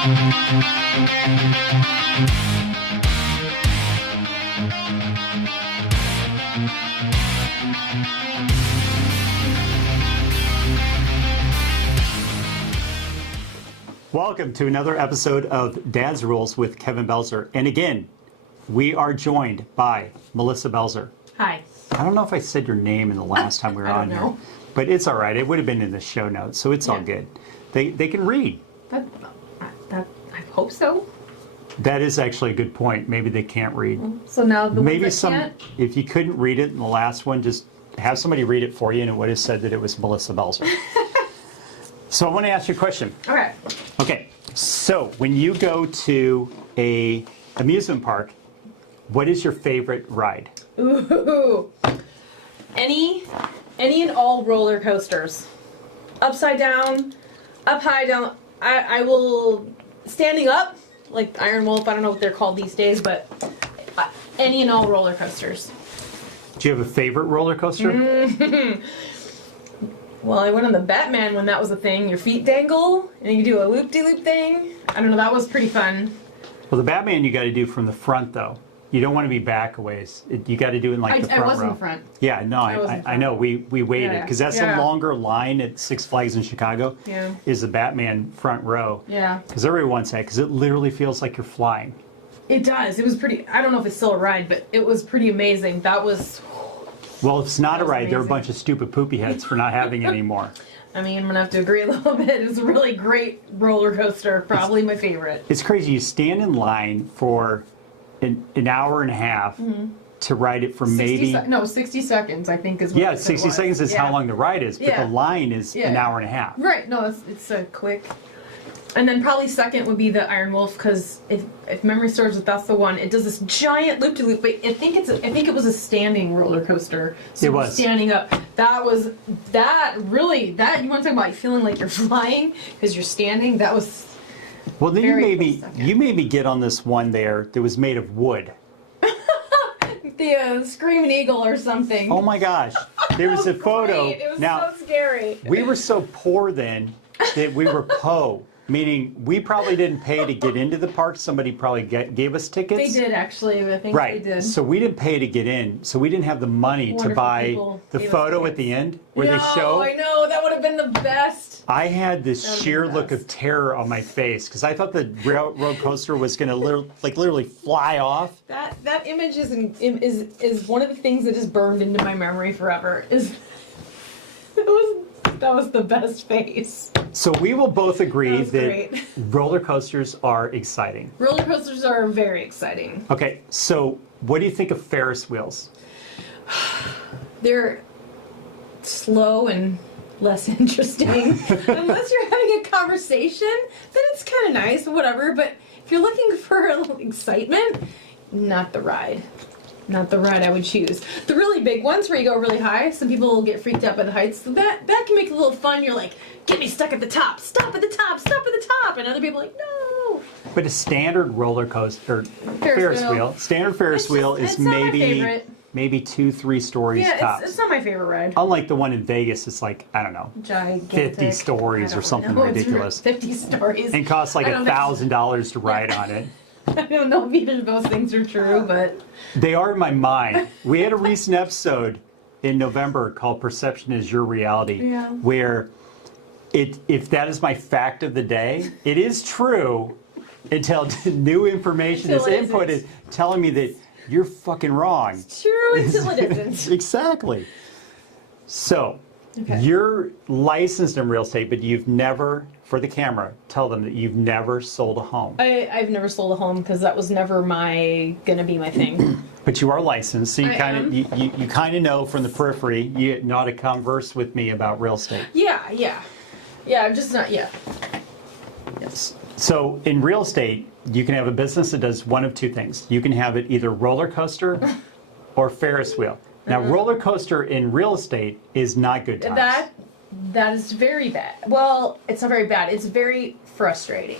Welcome to another episode of Dad's Rules with Kevin Belzer. And again, we are joined by Melissa Belzer. Hi. I don't know if I said your name in the last time we were on here, but it's all right. It would have been in the show notes, so it's all good. They can read. I hope so. That is actually a good point. Maybe they can't read. So now the Maybe ones that can't? if you couldn't read it in the last one, just have somebody read it for you, and it would have said that it was Melissa Belzer. So I want to ask you a question. Okay. Okay, so when you go to a amusement park, what is your favorite ride? Ooh. Any and all roller coasters. Upside down, up high, down. I will, standing up, like Iron Wolf, I don't know what they're called these days, but any and all roller coasters. Do you have a favorite roller coaster? Well, I went on the Batman when that was a thing. Your feet dangle, and you do a loop-de-loop thing. I don't know, that was pretty fun. Well, the Batman you got to do from the front, though. You don't want to be back a ways. You got to do it in like the front row. I was in the front. Yeah, no, I know. We waited because that's a longer line at Six Flags in Chicago. Yeah. Is the Batman front row? Yeah. Because everyone wants that because it literally feels like you're flying. It does. It was pretty. I don't know if it's still a ride, but it was pretty amazing. That was. Well, if it's not a ride, amazing. they're a bunch of stupid poopy heads for not having it anymore. I mean, I'm gonna have to agree a little bit. It was a really great roller coaster. Probably my favorite. It's crazy. You stand in line for an hour and a half to ride it for 60 seconds, I think is what Yeah, 60 seconds is how long the ride is, but the line is an hour and a half. Right, no, it's a quick. And then probably second would be the Iron Wolf, because if memory serves, if that's the one, it does this giant loop-de-loop, but I think it was a standing roller coaster. So it was. Standing up. You want to talk about feeling like you're flying, because you're standing, that was. Well, then you made me get on this one there that was made of wood. The Screaming Eagle or something. Oh my gosh. There was a photo. Great. It was now, so scary. We were so poor then that we were meaning we probably didn't pay to get into the park. Somebody probably gave us tickets. They did, actually. I think they did. So we didn't pay to get in. So we didn't have the money to buy the photo at the end where they show. I know. That would have been the best. I had this sheer look of terror on my face because I thought the railroad coaster was going to literally fly off. That image is one of the things that just burned into my memory forever. That was the best face. So we will both agree that roller coasters are exciting. Roller coasters are very exciting. Okay, so what do you think of Ferris wheels? They're slow and less interesting. Unless you're having a conversation, then it's kind of nice, whatever. But if you're looking for excitement, not the ride. Not the ride I would choose. The really big ones where you go really high, some people will get freaked out by the heights. So that can make it a little fun. You're like, get me stuck at the top, stop at the top, stop at the top. And other people are like, no. But a standard roller coaster, Ferris wheel, standard Ferris wheel is maybe 2-3 stories tops. It's not my favorite ride. Unlike the one in Vegas, it's like, I don't know, gigantic. 50 stories or something ridiculous. 50 stories. And costs like $1,000 to ride on it. I don't know if either of those things are true, but... They are in my mind. We had a recent episode in November called Perception is Your Reality, where if that is my fact of the day, it is true until new information is inputted telling me that you're fucking wrong. It's true until it isn't. Exactly. So, you're licensed in real estate, but you've never... For the camera, tell them that you've never sold a home. I've never sold a home because that was never gonna be my thing. But you are licensed, so you kind of know from the periphery. You know how to converse with me about real estate. Yeah. I'm just not. Yeah. Yes. So in real estate, you can have a business that does one of two things. You can have it either roller coaster or Ferris wheel. Now, roller coaster in real estate is not good times. That is very bad. Well, it's not very bad. It's very frustrating.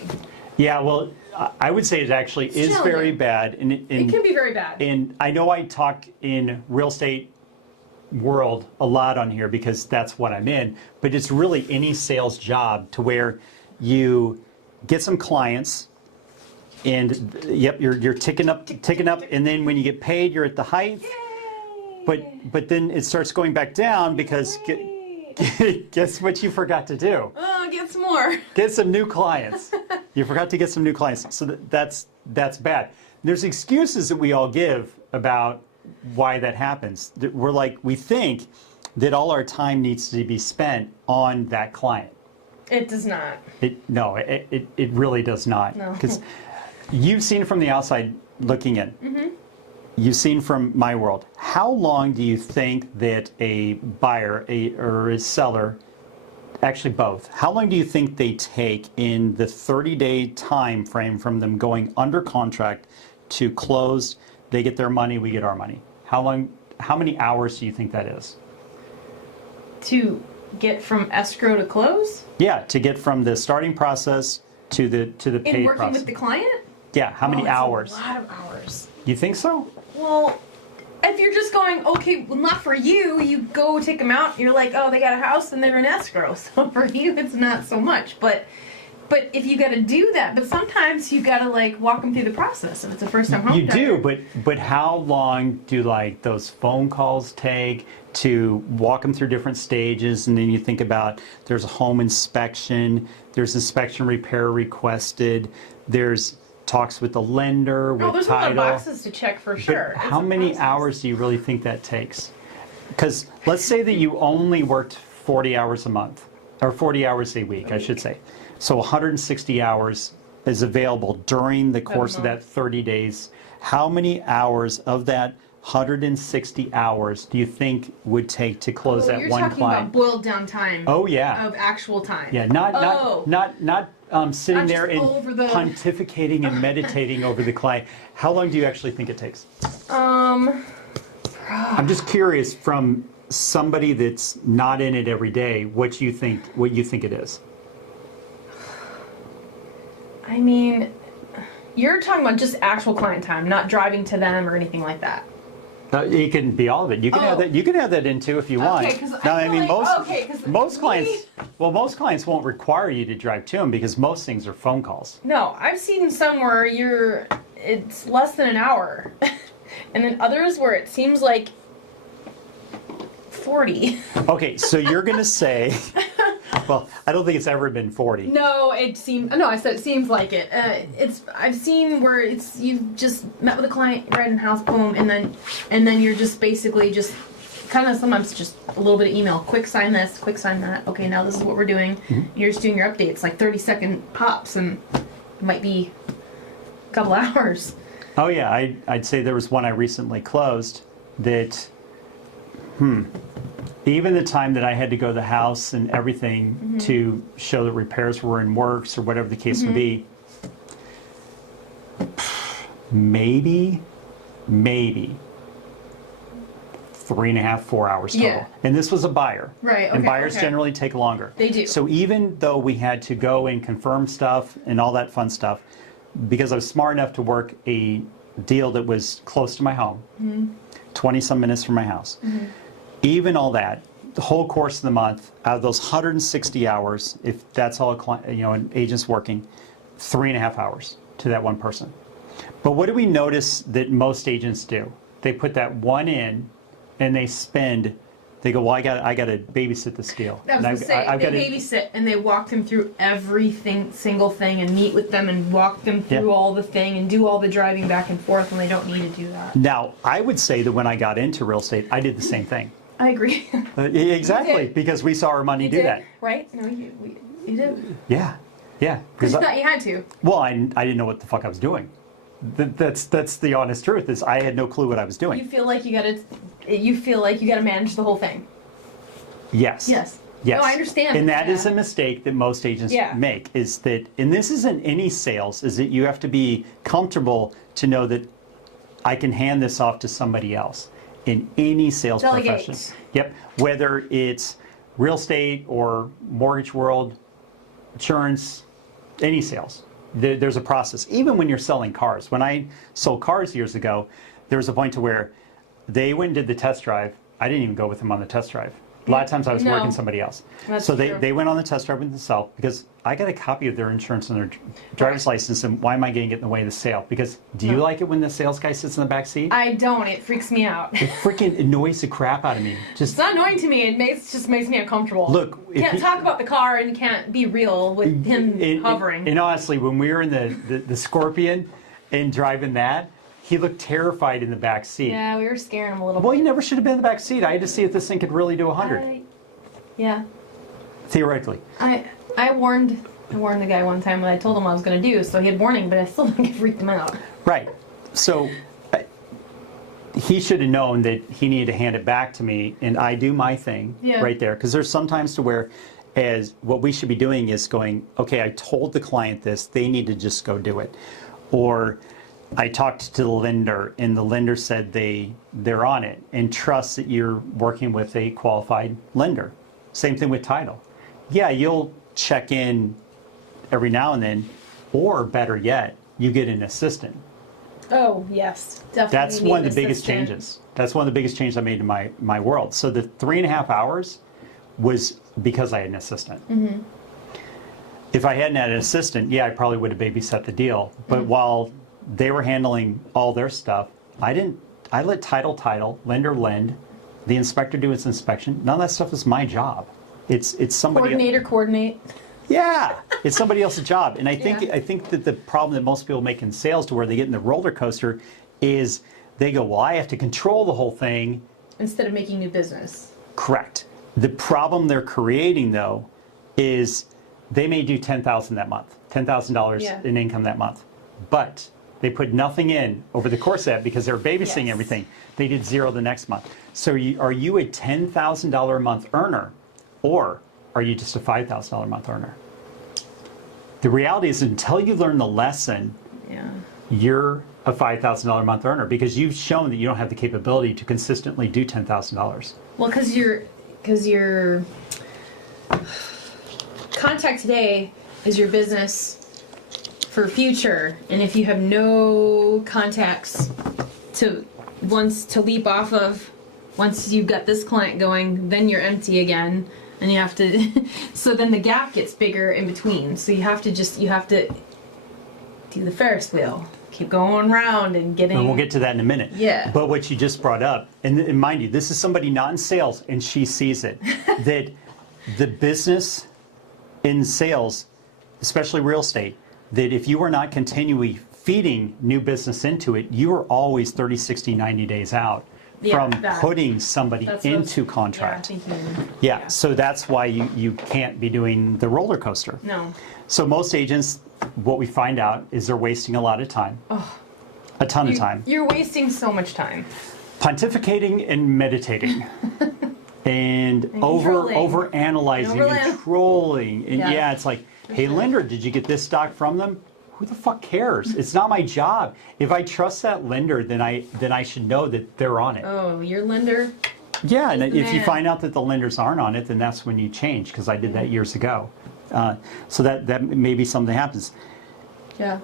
Yeah, well, I would say it actually is very bad. It can be very bad. And I know I talk in real estate world a lot on here because that's what I'm in, but it's really any sales job to where you get some clients, and yep, you're ticking up, and then when you get paid, you're at the height. But then it starts going back down because guess what you forgot to do? Oh, get some more. Get some new clients. You forgot to get some new clients. So that's bad. There's excuses that we all give about why that happens. We think that all our time needs to be spent on that client. It does not. It really does not. No. Because you've seen from the outside looking in. Mm-hmm. You've seen from my world. How long do you think that a buyer or a seller, actually both, how long do you think they take in the 30-day time frame from them going under contract to closed? They get their money, we get our money. How many hours do you think that is? To get from escrow to close? Yeah, to get from the starting process to the paid In working process. with the client? Yeah, how many hours? A lot of hours. You think so? Well, if you're just going, okay, well, not for you, you go take them out, you're like, oh, they got a house and they're in escrow. So for you, it's not so much. But if you got to do that, but sometimes you got to like walk them through the process. If it's a first-time home You do, but how long do like those phone calls take to walk them through different stages? And then you think about there's a home inspection, there's inspection repair requested, there's talks with the lender, with there's title. a lot of boxes to check for sure. But how many hours do you really think that takes? Because let's say that you only worked 40 hours a month, or 40 hours a week, I should say. So 160 hours is available during the course of that 30 days. How many hours of that 160 hours do you think would take to close that one You're talking client? about boiled down time. Oh yeah. Of actual time. Yeah, not sitting there and pontificating and meditating over the client. How long do you actually think it takes? I'm just curious from somebody that's not in it every day, what you think it is. I mean, you're talking about just actual client time, not driving to them or anything like that. It can be all of it. You can have that. You can have that in too if you want. Okay, because most clients won't require you to drive to them because most things are phone calls. No, I've seen some where it's less than an hour, and then others where it seems like 40. Okay, so you're gonna say, well, I don't think it's ever been 40. No, I said it seems like it. I've seen where you've just met with a client right in house, boom, and then you're just basically just kind of sometimes just a little bit of email, quick sign this, quick sign that. Okay, now this is what we're doing. Mm-hmm. You're just doing your updates, like 30-second pops, and it might be a couple hours. Oh yeah, I'd say there was one I recently closed that, even the time that I had to go to the house and everything to show that repairs were in works or whatever the case would be, maybe 3.5, 4 hours total. Yeah. And this was a buyer. Right, okay, and buyers okay. generally take longer. They do. So even though we had to go and confirm stuff and all that fun stuff, because I was smart enough to work a deal that was close to my home, 20-some minutes from my house, even all that, the whole course of the month, out of those 160 hours, if that's all an agent's working, 3.5 hours to that one person. But what do we notice that most agents do? They put that one in, and they go, well, I got to babysit this deal. I was going to say, they babysit, and they walk them through single thing, and meet with them, and walk them through all the thing, and do all the driving back and forth, and they don't need to do that. Now, I would say that when I got into real estate, I did the same thing. I agree. Exactly, because we saw our money do that. Right? No, you did. Yeah. Because you thought you had to. Well, I didn't know what the fuck I was doing. That's the honest truth. Is I had no clue what I was doing. You feel like you gotta manage the whole thing. Yes. Yes. Yes. No, I understand. And that is a mistake that most agents make. Is that, and this isn't any sales. Is that you have to be comfortable to know that I can hand this off to somebody else in any sales profession. Yep. Whether it's real estate or mortgage world, insurance, any sales. There's a process. Even when you're selling cars. When I sold cars years ago, there was a point to where they went and did the test drive. I didn't even go with them on the test drive. A lot of times I was No. working somebody else. That's So true. they went on the test drive with themselves because I got a copy of their insurance and their driver's license, and why am I going to get in the way of the sale? Because do you No. like it when the sales guy sits in the back seat? I don't. It freaks me out. It freaking annoys the crap out of me. It's not annoying to me. It just makes me uncomfortable. Look, if can't you- talk about the car and can't be real with him hovering. And honestly, when we were in the Scorpion and driving that, he looked terrified in the back seat. Yeah, we were scaring him a little Well, bit. he never should have been in the back seat. I had to see if this thing could really do 100, Yeah. theoretically. I warned the guy one time what I told him I was going to do, so he had warning, but I still think it freaked him out. Right. So he should have known that he needed to hand it back to me, and I do my thing right there. Because there's sometimes to where, as what we should be doing is going, okay, I told the client this, they need to just go do it. Or I talked to the lender, and the lender said they're on it, and trust that you're working with a qualified lender. Same thing with title. Yeah, you'll check in every now and then, or better yet, you get an assistant. Oh, yes. Definitely. That's need one of an the biggest assistant. changes. That's one of the biggest changes I made in my world. So the 3.5 hours was because I had an assistant. Mm-hmm. If I hadn't had an assistant, yeah, I probably would have babysat the deal. But while they were handling all their stuff, I let title, lender lend, the inspector do its inspection. None of that stuff is my job. It's somebody. Coordinate. Yeah, it's somebody else's job. And I think that the problem that most people make in sales to where they get in the roller coaster is they go, well, I have to control the whole thing. Instead of making new business. Correct. The problem they're creating, though, is they may do $10,000 that month, $10,000 in income that month. But they put nothing in over the course of that because they're babysitting everything. They did zero the next month. So are you a $10,000 a month earner, or are you just a $5,000 a month earner? The reality is, until you learn the lesson, you're a $5,000 a month earner because you've shown that you don't have the capability to consistently do $10,000. Well, because your contact today is your business for future, and if you have no contacts to leap off of, once you've got this client going, then you're empty again. And you have to, so then the gap gets bigger in between. So you have to do the Ferris wheel. Keep going around and getting. And we'll get to that in a minute. Yeah. But what you just brought up, and mind you, this is somebody not in sales, and she sees it, that the business in sales, especially real estate, that if you are not continually feeding new business into it, you are always 30, 60, 90 days out. From putting somebody into contract. Yeah, so that's why you can't be doing the roller coaster. No. So most agents, what we find out is they're wasting a lot of time. A ton of time. You're wasting so much time. Pontificating and meditating. and over analyzing and trolling. And yeah, it's like, hey, lender, did you get this stock from them? Who the fuck cares? It's not my job. If I trust that lender, then I should know that they're on it. Oh, your lender? Yeah, and if you find out that the lenders aren't on it, then that's when you change, because I did that years ago. So that may be something that happens. Yeah.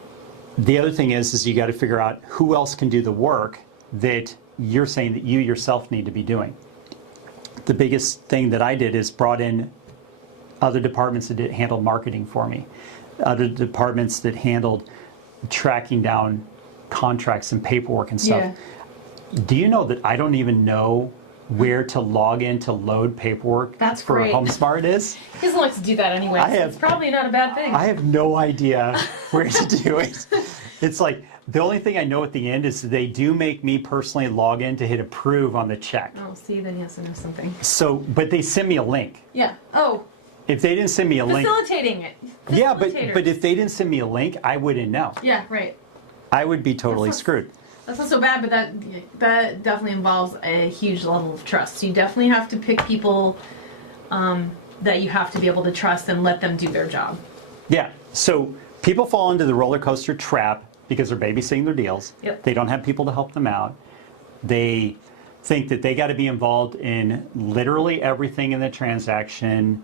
The other thing is you got to figure out who else can do the work that you're saying that you yourself need to be doing. The biggest thing that I did is brought in other departments that handled marketing for me. Other departments that handled tracking down contracts and paperwork and stuff. Yeah. Do you know that I don't even know where to log in to load paperwork for great. HomeSmart is? He doesn't like to do that anyway. It's probably not a bad thing. I have no idea where to do it. It's like, the only thing I know at the end is they do make me personally log in to hit approve on the check. Oh, see, then yes, I know something. So, but they send me a link. Yeah. Oh. If they didn't send me a link. Facilitating it. Yeah, but if they didn't send me a link, I wouldn't know. Yeah, right. I would be totally screwed. That's not so bad, but that definitely involves a huge level of trust. So you definitely have to pick people that you have to be able to trust and let them do their job. Yeah. So people fall into the roller coaster trap because they're babysitting their deals. Yep. They don't have people to help them out. They think that they got to be involved in literally everything in the transaction.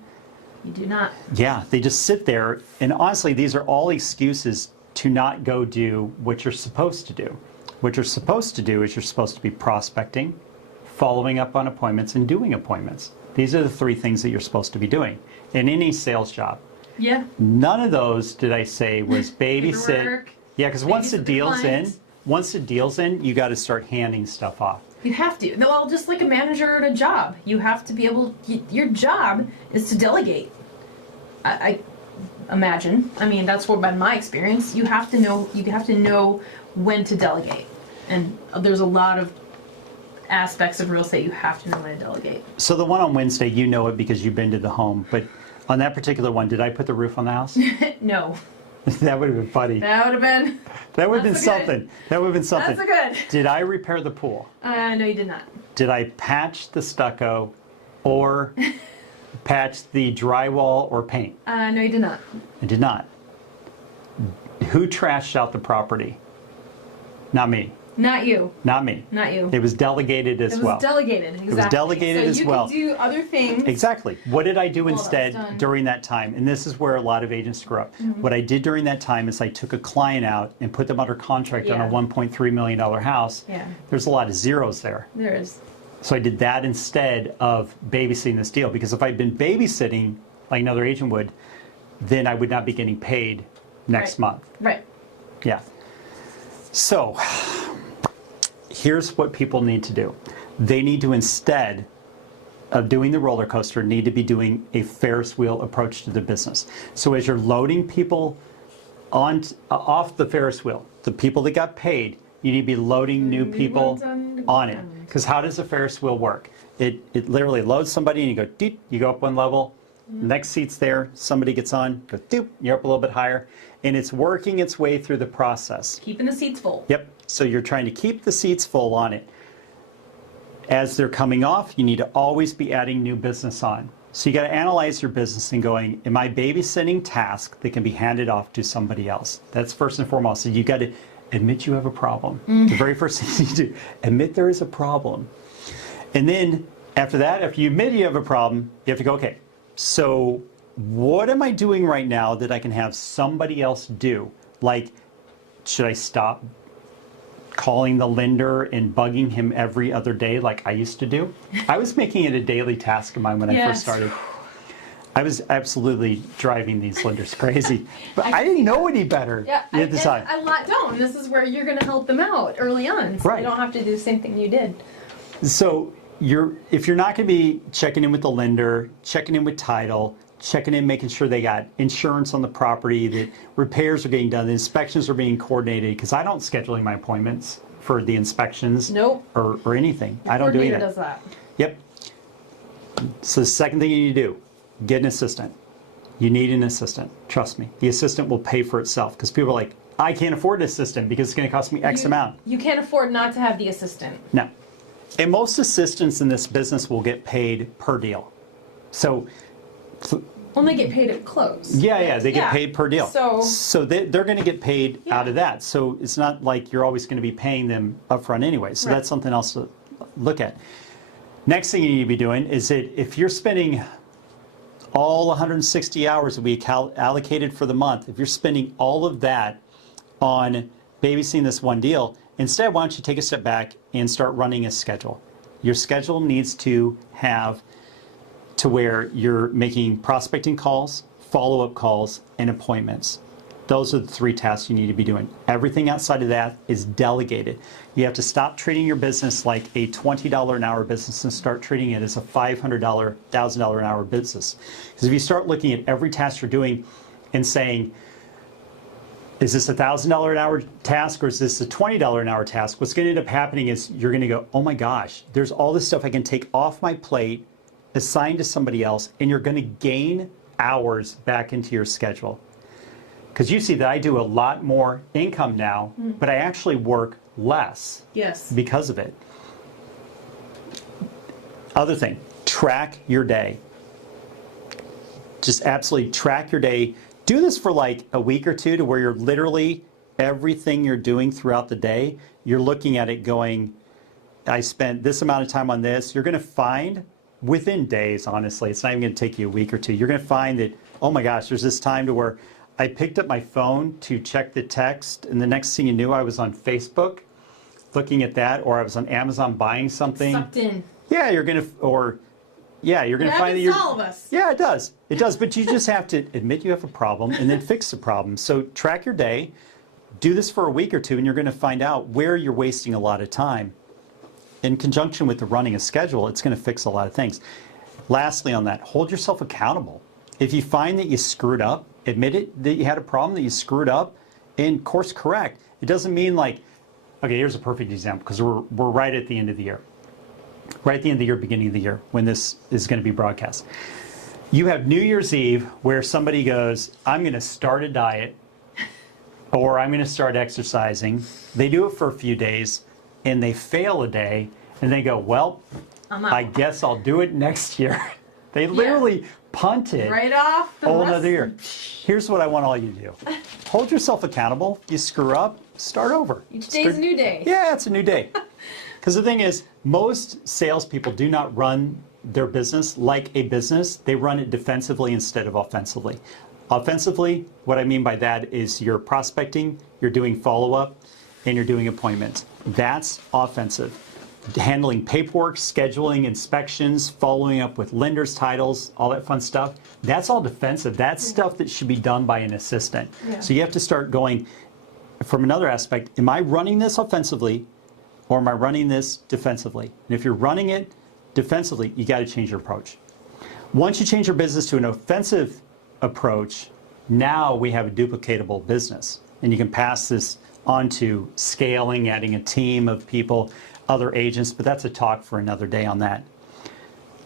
You do not. Yeah, they just sit there, and honestly, these are all excuses to not go do what you're supposed to do. What you're supposed to do is you're supposed to be prospecting, following up on appointments, and doing appointments. These are the 3 things that you're supposed to be doing in any sales job. Yeah. None of those did I say was babysit. Paperwork, Yeah, because once the babysit the deal's in, you got to start handing stuff off. You have to. Well, just like a manager at a job, you have to be able. Your job is to delegate. I imagine. I mean, that's what been my experience. You have to know. You have to know when to delegate, and there's a lot of aspects of real estate you have to know when to delegate. So the one on Wednesday, you know it because you've been to the home. But on that particular one, did I put the roof on the house? No. That would have been funny. That would have been. That would have been That's so good. something. That would have been something. That's a good. Did I repair the pool? No, you did not. Did I patch the stucco or patch the drywall or paint? No, you did not. I did not. Who trashed out the property? Not me. Not you. Not me. Not you. It was delegated as well. It was delegated, exactly. It was delegated as well. So you could do other things. Exactly. What did I do Well, that's instead done. during that time? And this is where a lot of agents screw up. What I did during that time is I took a client out and put them under contract on a Yeah. $1.3 million house. Yeah. There's a lot of zeros there. There is. So I did that instead of babysitting this deal. Because if I'd been babysitting like another agent would, then I would not be getting paid next Right. month. Right. Yeah. So here's what people need to do. They need to, instead of doing the roller coaster, need to be doing a Ferris wheel approach to the business. So as you're loading people off the Ferris wheel, the people that got paid, you need to be loading new people on it. Because how does a Ferris wheel work? It literally loads somebody and you go, doot, you go up one level, next seat's there, somebody gets on, go doop, you're up a little bit higher, and it's working its way through the process. Keeping the seats full. Yep. So you're trying to keep the seats full on it. As they're coming off, you need to always be adding new business on. So you got to analyze your business and going, am I babysitting task that can be handed off to somebody else? That's first and foremost. So you got to admit you have a problem. The very first thing you do, admit there is a problem. And then after that, after you admit you have a problem, you have to go, okay, so what am I doing right now that I can have somebody else do? Like, should I stop calling the lender and bugging him every other day like I used to do? I was making it a daily task of mine when I first started. I was absolutely driving these lenders crazy, but I didn't know any better at the time. A lot don't. This is where you're going to help them out early on. So Right. They don't have to do the same thing you did. So if you're not going to be checking in with the lender, checking in with title, checking in, making sure they got insurance on the property, that repairs are getting done, the inspections are being coordinated, because I don't scheduling my appointments for the inspections Nope. or anything. I don't do Coordinator that. does that. Yep. So the second thing you need to do, get an assistant. You need an assistant. Trust me. The assistant will pay for itself, because people are like, I can't afford an assistant because it's going to cost me X amount. You can't afford not to have the assistant. No. And most assistants in this business will get paid per deal. So Well, they get paid at close. yeah, they get paid per deal. So they're going to get paid out of that. So it's not like you're always going to be paying them upfront anyway. So that's something else to look at. Next thing you need to be doing is that if you're spending all 160 hours that we allocated for the month, if you're spending all of that on babysitting this one deal, instead, why don't you take a step back and start running a schedule? Your schedule needs to have to where you're making prospecting calls, follow-up calls, and appointments. Those are the 3 tasks you need to be doing. Everything outside of that is delegated. You have to stop treating your business like a $20 an hour business and start treating it as a $500, $1,000 an hour business. Because if you start looking at every task you're doing and saying, is this a $1,000 an hour task or is this a $20 an hour task? What's going to end up happening is you're going to go, oh my gosh, there's all this stuff I can take off my plate, assign to somebody else, and you're going to gain hours back into your schedule. Because you see that I do a lot more income now, but I actually work less because of it. Other thing, track your day. Just absolutely track your day. Do this for like a week or two to where you're literally everything you're doing throughout the day, you're looking at it going, I spent this amount of time on this. You're going to find within days, honestly, it's not even going to take you a week or two. You're going to find that, oh my gosh, there's this time to where I picked up my phone to check the text, and the next thing you knew, I was on Facebook looking at that, or I was on Amazon buying something. sucked in. Yeah, you're going to, or Yeah, you're going to find that happens to all of us. Yeah, it does. It does. But you just have to admit you have a problem and then fix the problem. So track your day. Do this for a week or two, and you're going to find out where you're wasting a lot of time. In conjunction with the running a schedule, it's going to fix a lot of things. Lastly on that, hold yourself accountable. If you find that you screwed up, admit it, that you had a problem, that you screwed up, and course correct. It doesn't mean like, okay, here's a perfect example, because we're right at the end of the year. Right at the end of the year, beginning of the year, when this is going to be broadcast. You have New Year's Eve where somebody goes, I'm going to start a diet, or I'm going to start exercising. They do it for a few days, and they fail a day, and they go, well, I guess I'll do it next year. They literally punt it right off the whole another year. Here's what I want all you to do. Hold yourself accountable. You screw up, start over. Each day's a new day. Yeah, it's a new day. Because the thing is, most salespeople do not run their business like a business. They run it defensively instead of offensively. Offensively, what I mean by that is you're prospecting, you're doing follow-up, and you're doing appointments. That's offensive. Handling paperwork, scheduling inspections, following up with lenders' titles, all that fun stuff. That's all defensive. That's stuff that should be done by an assistant. Yeah. So you have to start going from another aspect. Am I running this offensively, or am I running this defensively? And if you're running it defensively, you got to change your approach. Once you change your business to an offensive approach, now we have a duplicatable business. And you can pass this on to scaling, adding a team of people, other agents, but that's a talk for another day on that.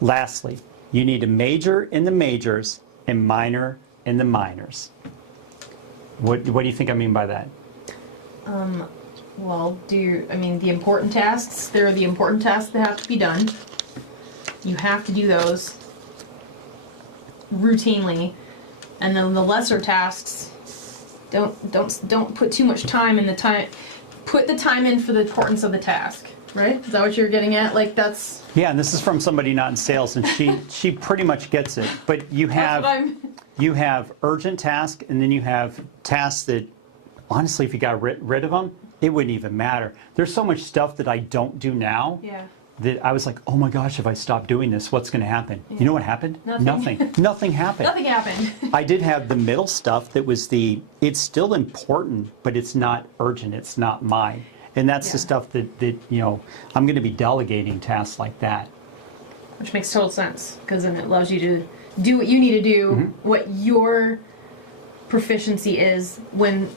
Lastly, you need to major in the majors and minor in the minors. What do you think I mean by that? Well, the important tasks, there are the important tasks that have to be done. You have to do those routinely. And then the lesser tasks, don't put too much time in the time. Put the time in for the importance of the task, right? Is that what you're getting at? Like that's... Yeah, and this is from somebody not in sales, and she pretty much gets it. But you have urgent tasks, and then you have tasks that, honestly, if you got rid of them, it wouldn't even matter. There's so much stuff that I don't do now that I was like, oh my gosh, if I stop doing this, what's going to happen? Yeah. You know what happened? Nothing. Nothing happened. Nothing happened. I did have the middle stuff that was it's still important, but it's not urgent. It's not mine. And that's the stuff that I'm going to be delegating tasks like that. Which makes total sense, because then it allows you to do what you need to do, what your proficiency is, when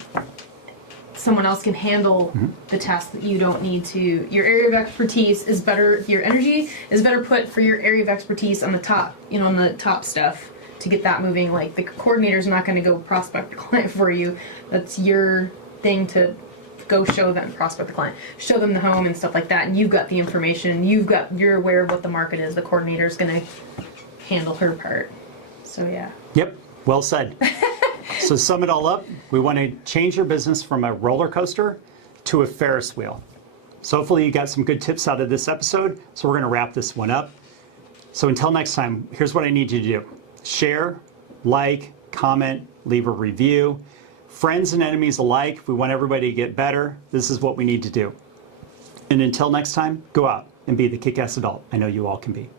someone else can handle the task that you don't need to. Your area of expertise is better, your energy is better put for your area of expertise on the top, on the top stuff to get that moving. Like the coordinator's not going to go prospect the client for you. That's your thing to go show them, prospect the client, show them the home and stuff like that. And you've got the information, you're aware of what the market is. The coordinator's going to handle her part. So yeah. Yep, well said. So to sum it all up, we want to change your business from a roller coaster to a Ferris wheel. So hopefully you got some good tips out of this episode. So we're going to wrap this one up. So until next time, here's what I need you to do. Share, like, comment, leave a review. Friends and enemies alike, we want everybody to get better. This is what we need to do. And until next time, go out and be the kick-ass adult I know you all can be.